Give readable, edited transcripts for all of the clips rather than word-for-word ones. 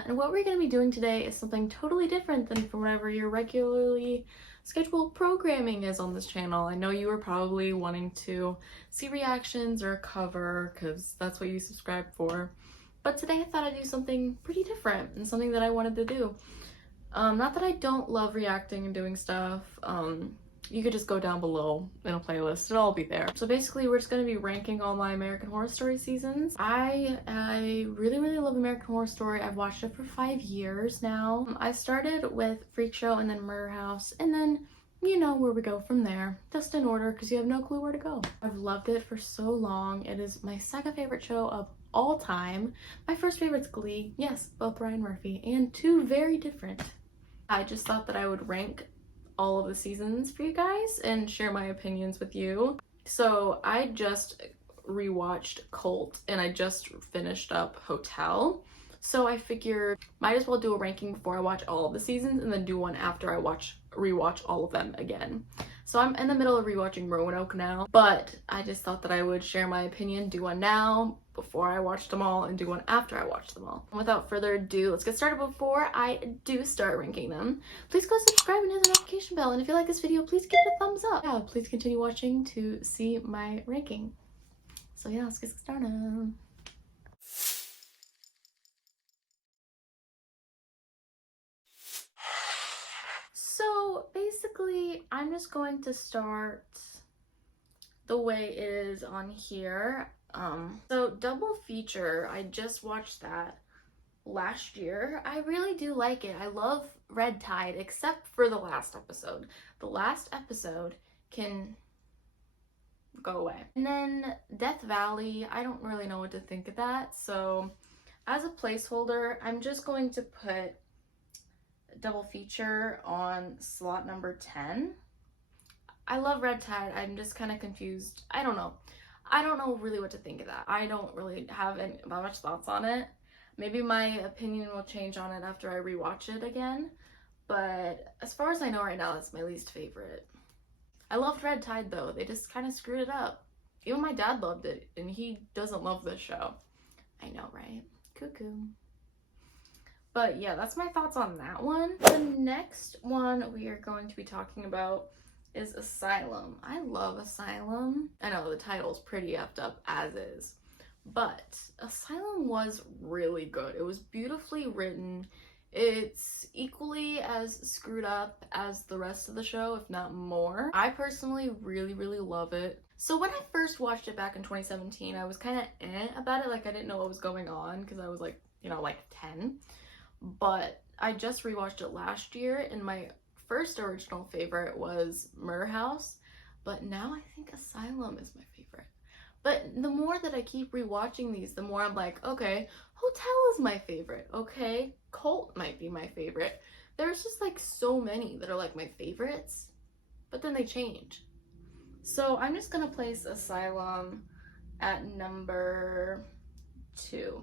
Malayna, and what we're going to be doing today is something totally different than from whatever your regularly scheduled programming is on this channel. I know you were probably wanting to see reactions or a cover because that's what you subscribe for, but today I thought I'd do something pretty different and something that I wanted to do. Not that I don't love reacting and doing stuff. You could just go down below in a playlist, it'll all be there. So basically we're just going to be ranking all my American Horror Story seasons. I really love American Horror Story. I've watched it for 5 years now. I started with Freakshow and then Murder House, and then you know where we go from there, just in order because you have no clue where to go. I've loved it for so long. It is my second favorite show of all time. My first favorite's Glee. Yes, both Ryan Murphy, and two very different. I just thought that I would rank all of the seasons for you guys and share my opinions with you. So I just rewatched Cult and I just finished up Hotel. So I figured might as well do a ranking before I watch all of the seasons and then do one after I rewatch all of them again. So I'm in the middle of rewatching Roanoke now, but I just thought that I would share my opinion, do one now before I watched them all and do one after I watched them all. Without further ado, let's get started. Before I do start ranking them, please go subscribe and hit the notification bell, and if you like this video, please give it a thumbs up. Yeah, please continue watching to see my ranking. So yeah, let's get started. So basically, I'm just going to start the way it is on here. So double feature, I just watched that last year. I really do like it. I love Red Tide, except for the last episode. The last episode can go away. And then Death Valley, I don't really know what to think of that. So as a placeholder, I'm just going to put double feature on slot number 10. I love Red Tide. I'm just kind of confused. I don't know really what to think of that. I don't really have that much thoughts on it. Maybe my opinion will change on it after I rewatch it again. But as far as I know right now, that's my least favorite. I loved Red Tide though. They just kind of screwed it up. Even my dad loved it and he doesn't love this show. I know, right? Cuckoo. But yeah, that's my thoughts on that one. The next one we are going to be talking about is Asylum. I love Asylum. I know the title's pretty effed up as is, but Asylum was really good. It was beautifully written. It's equally as screwed up as the rest of the show, if not more. I personally really love it. So when I first watched it back in 2017, I was kind of about it. Like I didn't know what was going on because I was like, you know, like 10. But I just rewatched it last year and my first original favorite was Murder House, but now I think Asylum is my favorite. But the more that I keep rewatching these, the more I'm like, okay, Hotel is my favorite. Okay, Cult might be my favorite. There's just like so many that are like my favorites, but then they change. So I'm just gonna place Asylum at number 2.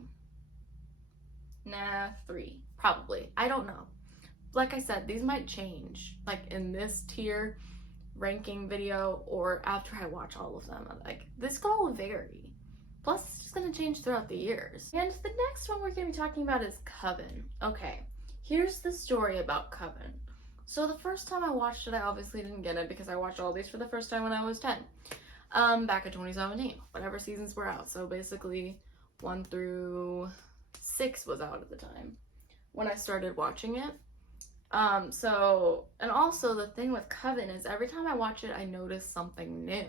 Nah, 3, probably. I don't know. Like I said, these might change, like in this tier ranking video or after I watch all of them. Like this could all vary. Plus, it's just gonna change throughout the years. And the next one we're gonna be talking about is Coven. Okay, here's the story about Coven. So the first time I watched it, I obviously didn't get it because I watched all these for the first time when I was 10. Back in 2017, whatever seasons were out. So basically 1 through 6 was out at the time when I started watching it. And also the thing with Coven is every time I watch it, I notice something new.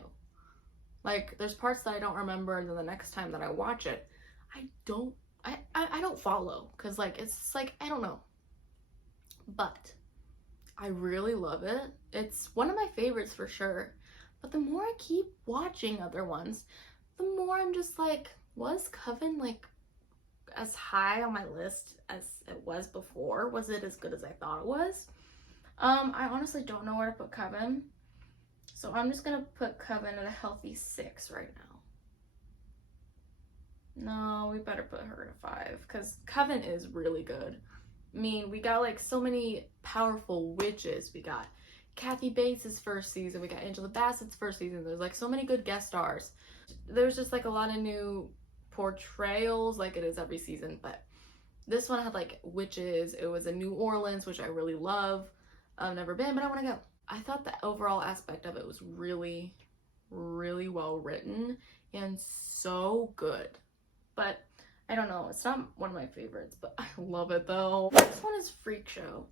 Like there's parts that I don't remember, and then the next time that I watch it, I don't follow, because like it's like I don't know. But I really love it. It's one of my favorites for sure. But the more I keep watching other ones, the more I'm just like, was Coven like as high on my list as it was before? Was it as good as I thought it was? I honestly don't know where to put Coven, so I'm just gonna put Coven at a healthy 6 right now. No, we better put her at a 5 because Coven is really good. I mean, we got like so many powerful witches. We got Kathy Bates' first season, we got Angela Bassett's first season. There's like so many good guest stars. There's just like a lot of new portrayals like it is every season, but This one had like witches. It was in New Orleans, which I really love. I've never been, but I want to go. I thought the overall aspect of it was really, really well written and so good. But I don't know, it's not one of my favorites, but I love it though. Next one is Freakshow.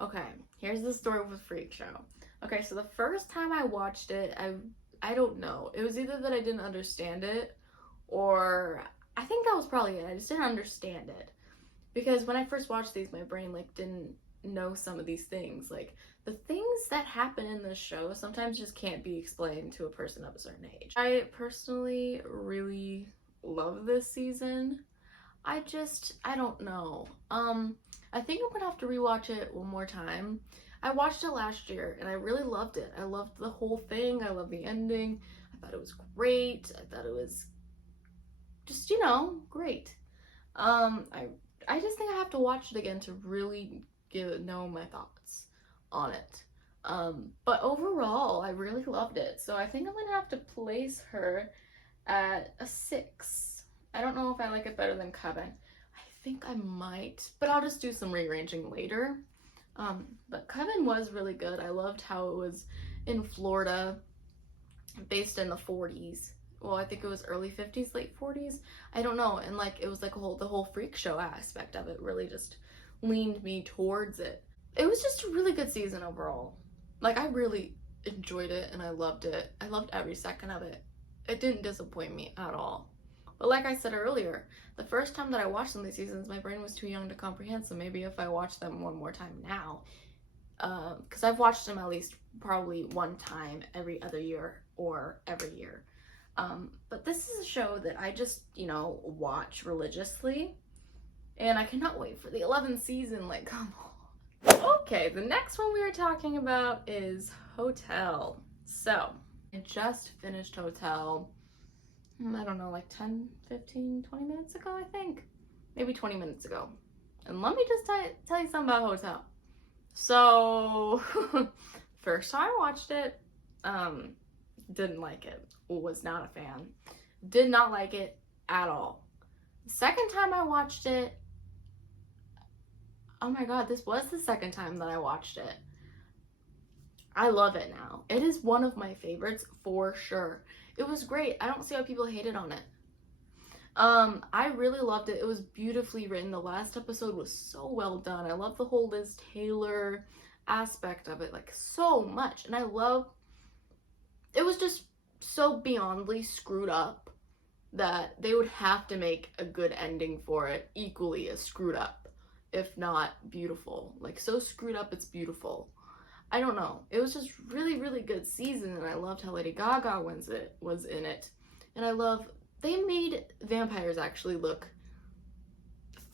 Okay, here's the story with Freakshow. Okay, so the first time I watched it, I don't know. It was either that I didn't understand it, or I think that was probably it. I just didn't understand it. Because when I first watched these, my brain like didn't know some of these things. Like the things that happen in this show sometimes just can't be explained to a person of a certain age. I personally really love this season. I don't know. I think I'm gonna have to rewatch it one more time. I watched it last year and I really loved it. I loved the whole thing. I loved the ending. I thought it was great. I thought it was just, you know, great. I just think I have to watch it again to really know my thoughts on it. But overall, I really loved it. So I think I'm gonna have to place her at a 6. I don't know if I like it better than Coven. I think I might, but I'll just do some rearranging later. But Coven was really good. I loved how it was in Florida, based in the 40s. Well, I think it was early 50s, late 40s. I don't know. And like, it was like the whole freak show aspect of it really just leaned me towards it. It was just a really good season overall. Like, I really enjoyed it and I loved it. I loved every second of it. It didn't disappoint me at all. But like I said earlier, the first time that I watched some of these seasons, my brain was too young to comprehend. So maybe if I watch them one more time now, because I've watched them at least probably one time every other year or every year. But this is a show that I just, you know, watch religiously. And I cannot wait for the 11th season. Like, come on. Okay, the next one we are talking about is Hotel. So, I just finished Hotel, I don't know, like 10, 15, 20 minutes ago, I think. Maybe 20 minutes ago. And let me just tell you something about Hotel. So, first time I watched it, didn't like it. Was not a fan. Did not like it at all. The second time I watched it, oh my god, this was the second time that I watched it. I love it now. It is one of my favorites for sure. It was great. I don't see how people hated on it. I really loved it. It was beautifully written. The last episode was so well done. I love the whole Liz Taylor aspect of it, like, so much. And I love, it was just so beyondly screwed up that they would have to make a good ending for it equally as screwed up, if not beautiful. Like, so screwed up it's beautiful. I don't know. It was just really, really good season, and I loved how Lady Gaga was in it. And I love, they made vampires actually look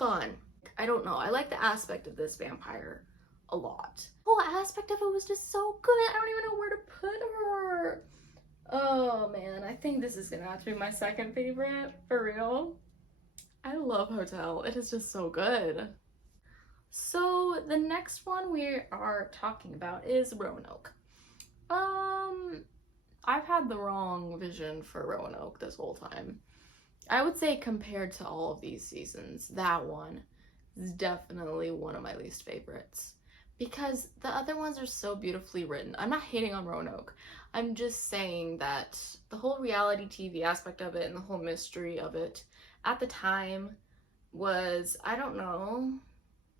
fun. I don't know. I like the aspect of this vampire a lot. The whole aspect of it was just so good. I don't even know where to put her. Oh man, I think this is gonna have to be my second favorite, for real. I love Hotel. It is just so good. So the next one we are talking about is Roanoke. I've had the wrong vision for Roanoke this whole time. I would say compared to all of these seasons, that one is definitely one of my least favorites. Because the other ones are so beautifully written. I'm not hating on Roanoke. I'm just saying that the whole reality TV aspect of it and the whole mystery of it at the time was, I don't know,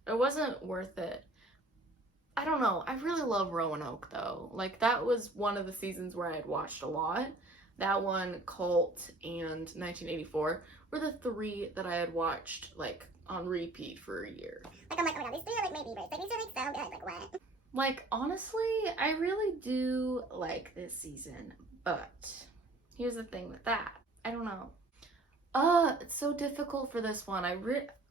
it wasn't worth it. I don't know. I really love Roanoke though. Like, that was one of the seasons where I had watched a lot. That one, Cult, and 1984 were the 3 that I had watched like on repeat for a year. Like, I'm like, oh my god, these 3 are like my favorites. Like, these are like so good. Like, what? Like, honestly, I really do like this season, but here's the thing with that. I don't know. It's so difficult for this one.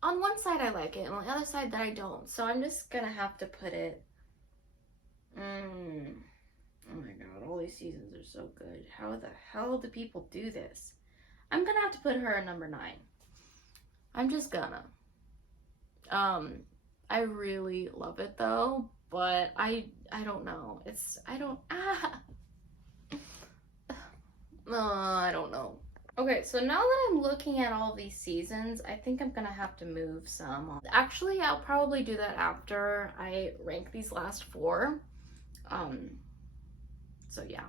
On one side I like it, and on the other side that I don't. So I'm just gonna have to put it, oh my god, all these seasons are so good. How the hell do people do this? I'm gonna have to put her at number 9. I'm just gonna. I really love it though, but I don't know. I don't know. Okay, so now that I'm looking at all these seasons, I think I'm gonna have to move some. Actually, I'll probably do that after I rank these last 4. So yeah.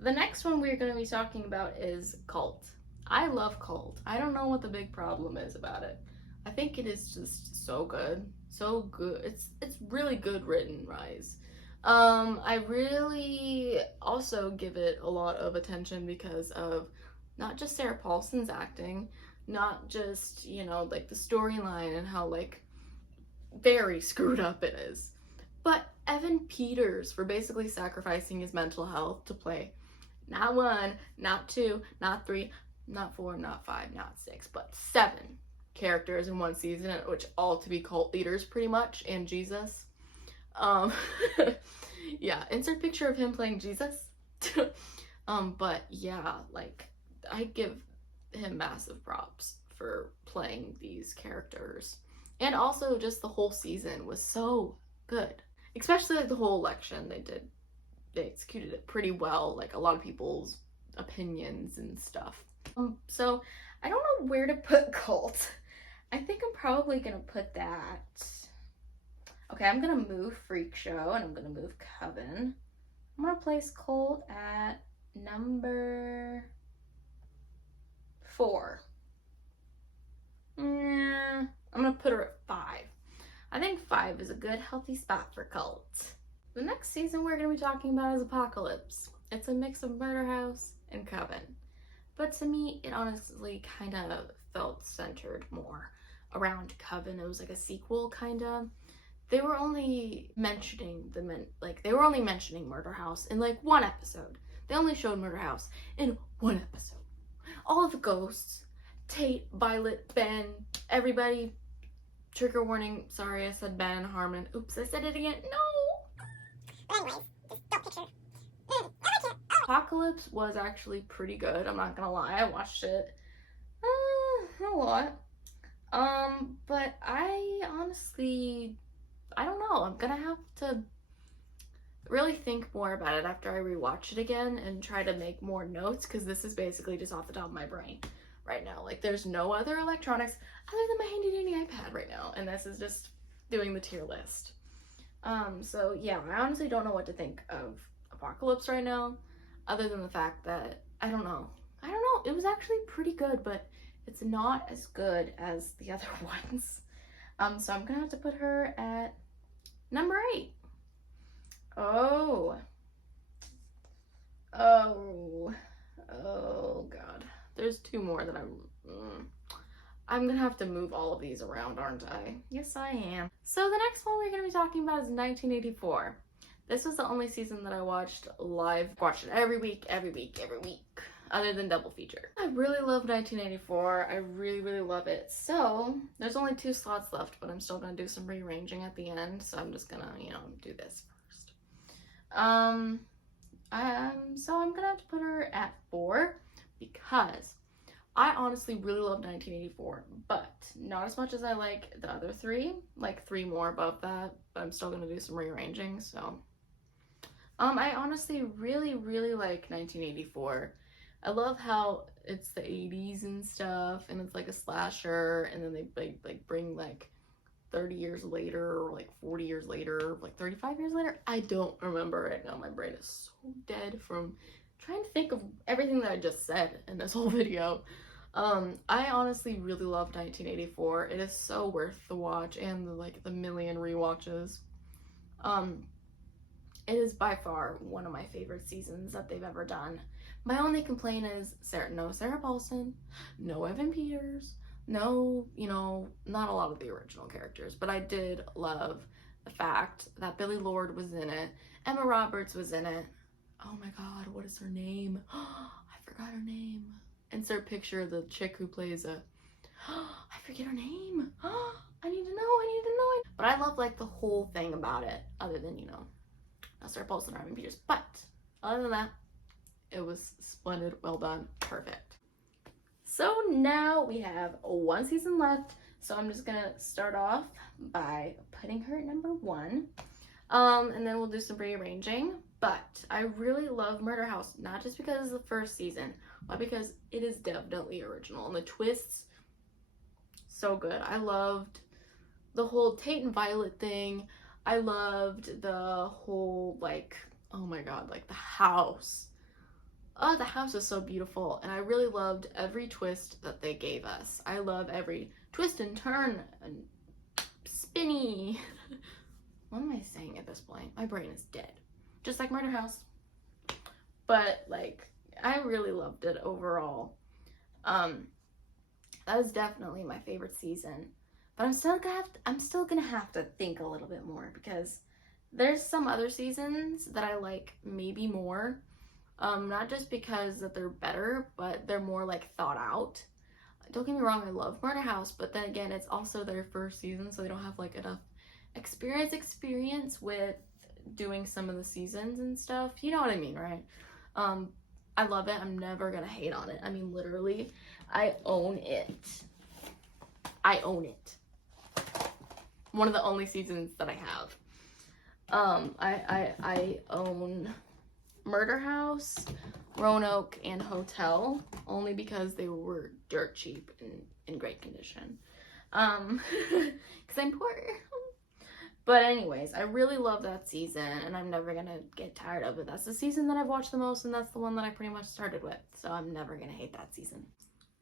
The next one we're gonna be talking about is Cult. I love Cult. I don't know what the big problem is about it. I think it is just so good. So good. It's really good written, Rise. I really also give it a lot of attention because of not just Sarah Paulson's acting, not just, you know, like the storyline and how like very screwed up it is, but Evan Peters for basically sacrificing his mental health to play not 1, not 2, not 3, not 4, not 5, not 6, but 7 characters in one season, which all to be cult leaders pretty much, and Jesus. Um, yeah, insert picture of him playing Jesus. But yeah, like, I give him massive props for playing these characters. And also just the whole season was so good. Especially like the whole election, they executed it pretty well, like a lot of people's opinions and stuff. So I don't know where to put Cult. I think I'm probably gonna put that. Okay, I'm gonna move Freakshow and I'm gonna move Coven. I'm gonna place Cult at number 4. I'm gonna put her at 5. I think 5 is a good, healthy spot for Cult. The next season we're gonna be talking about is Apocalypse. It's a mix of Murder House and Coven. But to me, it honestly kind of felt centered more around Coven. It was like a sequel, kind of. They were only mentioning Murder House in like 1 episode. They only showed Murder House in 1 episode. All of the ghosts, Tate, Violet, Ben, everybody. Trigger warning. Sorry, I said Ben, Harmon. Oops, I said it again. No! But anyways, just don't picture. Apocalypse was actually pretty good. I'm not gonna lie. I watched it a lot. But I honestly, I don't know. I'm gonna have to really think more about it after I rewatch it again and try to make more notes, because this is basically just off the top of my brain right now. Like, there's no other electronics other than my handy dandy iPad right now, and this is just doing the tier list. So yeah, I honestly don't know what to think of Apocalypse right now, other than the fact that I don't know, it was actually pretty good, but it's not as good as the other ones. So I'm gonna have to put her at number 8. Oh god, there's 2 more that I'm gonna have to move all of these around, aren't I? Yes, I am. So the next one we're gonna be talking about is 1984. This was the only season that I watched live. Watched it every week, other than double feature. I really love 1984. I really love it. So there's only 2 slots left, but I'm still gonna do some rearranging at the end. So I'm just gonna, do this first. So I'm gonna have to put her at 4 because I honestly really love 1984, but not as much as I like the other 3. Like 3 more above that, but I'm still gonna do some rearranging. So I honestly really like 1984. I love how it's the 80s and stuff, and it's like a slasher, and then they like bring like 30 years later, or like 40 years later, or like 35 years later. I don't remember right now. My brain is so dead from trying to think of everything that I just said in this whole video. I honestly really love 1984. It is so worth the watch and the million rewatches. It is by far one of my favorite seasons that they've ever done. My only complaint is no Sarah Paulson, no Evan Peters, no, not a lot of the original characters, but I did love the fact that Billie Lourd was in it, Emma Roberts was in it. Oh my god, what is her name? I forgot her name. Insert picture of the chick who plays I forget her name. I need to know it. But I love like the whole thing about it, other than, Sarah Paulson or Evan Peters. But other than that, it was splendid, well done, perfect. So now we have 1 season left, so I'm just gonna start off by putting her at number 1. And then we'll do some rearranging. But I really love Murder House, not just because it's the first season, but because it is definitely original. And the twists, so good. I loved the whole Tate and Violet thing. I loved the whole, like, oh my god, like the house. Oh, the house is so beautiful. And I really loved every twist that they gave us. I love every twist and turn and spinny. What am I saying at this point? My brain is dead. Just like Murder House. But, like, I really loved it overall. That was definitely my favorite season. But I'm still gonna have to think a little bit more, because there's some other seasons that I like maybe more. Not just because that they're better, but they're more like thought out. Don't get me wrong, I love Murder House, but then again, it's also their first season, so they don't have like enough experience with doing some of the seasons and stuff. You know what I mean, right? I love it. I'm never gonna hate on it. I mean, literally, I own it. I own it. One of the only seasons that I have. I own Murder House, Roanoke, and Hotel, only because they were dirt cheap and in great condition. Because I'm poor. But anyways, I really love that season, and I'm never gonna get tired of it. That's the season that I've watched the most, and that's the one that I pretty much started with. So I'm never gonna hate that season.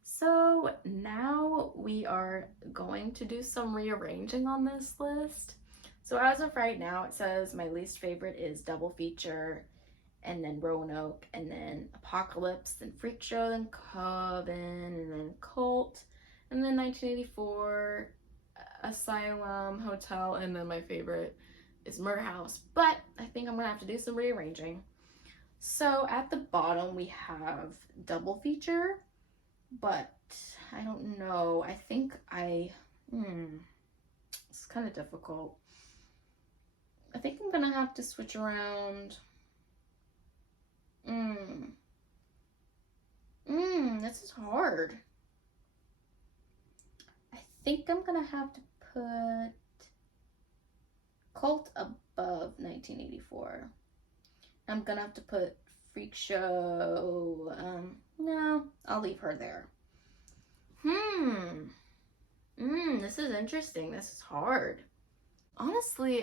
So now we are going to do some rearranging on this list. So as of right now, it says my least favorite is Double Feature, and then Roanoke, and then Apocalypse, then Freakshow, then Coven, and then Cult, and then 1984, Asylum, Hotel, and then my favorite is Murder House. But I think I'm gonna have to do some rearranging. So at the bottom we have Double Feature, but I don't know. I think it's kind of difficult. I think I'm gonna have to switch around. This is hard. I think I'm gonna have to put Cult above 1984. I'm gonna have to put Freakshow. No, I'll leave her there. This is interesting. This is hard. Honestly,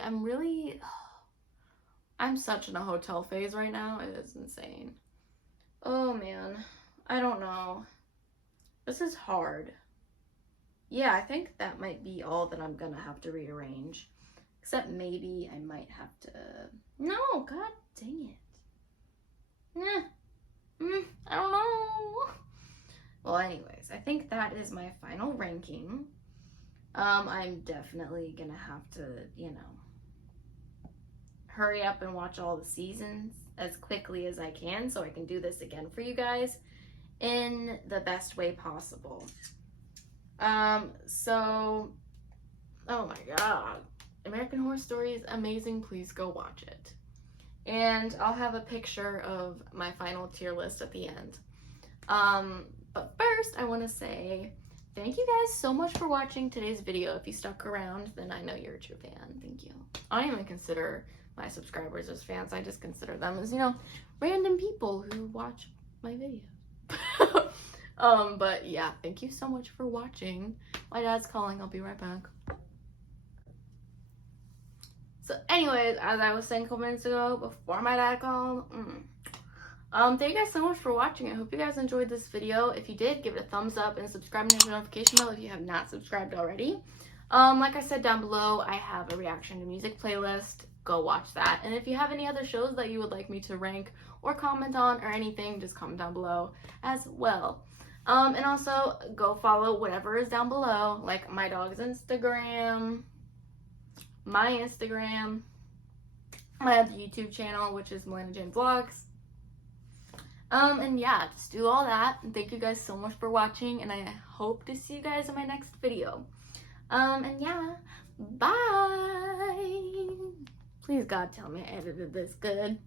I'm such in a hotel phase right now. It is insane. Oh man, I don't know. This is hard. Yeah, I think that might be all that I'm gonna have to rearrange. Except maybe I might have to... No, god dang it. I don't know. Well, anyways, I think that is my final ranking. I'm definitely gonna have to, you know, hurry up and watch all the seasons as quickly as I can so I can do this again for you guys in the best way possible. So, oh my god, American Horror Story is amazing. Please go watch it. And I'll have a picture of my final tier list at the end. But first, I want to say thank you guys so much for watching today's video. If you stuck around, then I know you're a true fan. Thank you. I don't even consider my subscribers as fans. I just consider them as, you know, random people who watch my videos. But yeah, thank you so much for watching. My dad's calling. I'll be right back. So anyways, as I was saying a couple minutes ago, before my dad called, thank you guys so much for watching. I hope you guys enjoyed this video. If you did, give it a thumbs up and subscribe and hit the notification bell if you have not subscribed already. Like I said down below, I have a reaction to music playlist. Go watch that. And if you have any other shows that you would like me to rank or comment on or anything, just comment down below as well. And also go follow whatever is down below, like my dog's Instagram, my Instagram. I have the YouTube channel, which is Malayna Jane Vlogs. And yeah, just do all that. And thank you guys so much for watching, and I hope to see you guys in my next video. And yeah, bye. Please God, tell me I edited this good.